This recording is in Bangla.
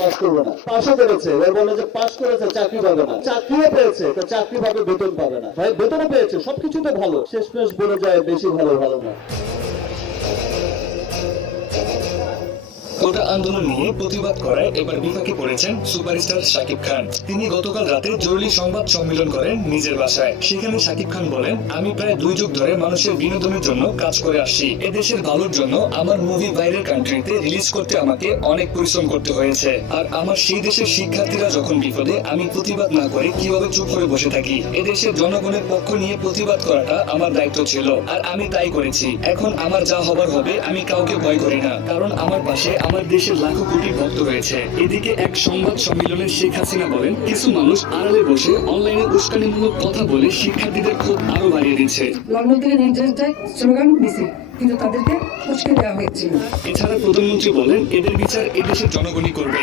পাস করবে না, পাশও করেছে, এবার বলে যে পাস করেছে চাকরি পাবে না, চাকরিও পেয়েছে তো চাকরি পাবে, বেতন পাবে না। ভাই বেতনও পেয়েছে, সবকিছু তো ভালো, শেষমেশ বলে যায় বেশি ভালো ভালো না। কোটা আন্দোলন নিয়ে প্রতিবাদ করায় এবার বিপাকে পড়েছেন সুপারস্টার শাকিব খান। তিনি গতকাল রাতে জরুরি সংবাদ সম্মেলন করেন নিজের বাসায়। সেখানে শাকিব খান বলেন, আমি প্রায় 2 যুগ ধরে মানুষের বিনোদনের জন্য কাজ করে আসছি। এদেশের ভালোর জন্য আমার মুভি বাইরের কান্ট্রিতে রিলিজ করতে আমাকে অনেক পরিশ্রম করতে হয়েছে। আর আমার সেই দেশের শিক্ষার্থীরা যখন বিপদে, আমি প্রতিবাদ না করে কিভাবে চুপ করে বসে থাকি? এদেশের জনগণের পক্ষ নিয়ে প্রতিবাদ করাটা আমার দায়িত্ব ছিল, আর আমি তাই করেছি। এখন আমার যা হবার হবে, আমি কাউকে ভয় করি না, কারণ আমার পাশে আমার দেশের লাখো কোটি ভক্ত রয়েছে। এদিকে এক সংবাদ সম্মেলনে শেখ হাসিনা বলেন, কিছু মানুষ আড়ালে বসে অনলাইনে উস্কানিমূলক কথা বলে শিক্ষার্থীদের ক্ষোভ আরো বাড়িয়ে দিচ্ছে। লন্ডন থেকে নির্দেশ দেয় স্লোগান মিছিল, কিন্তু তাদেরকে উস্কে দেওয়া হয়েছিল। এছাড়া প্রধানমন্ত্রী বলেন, এদের বিচার এদেশের জনগণই করবে।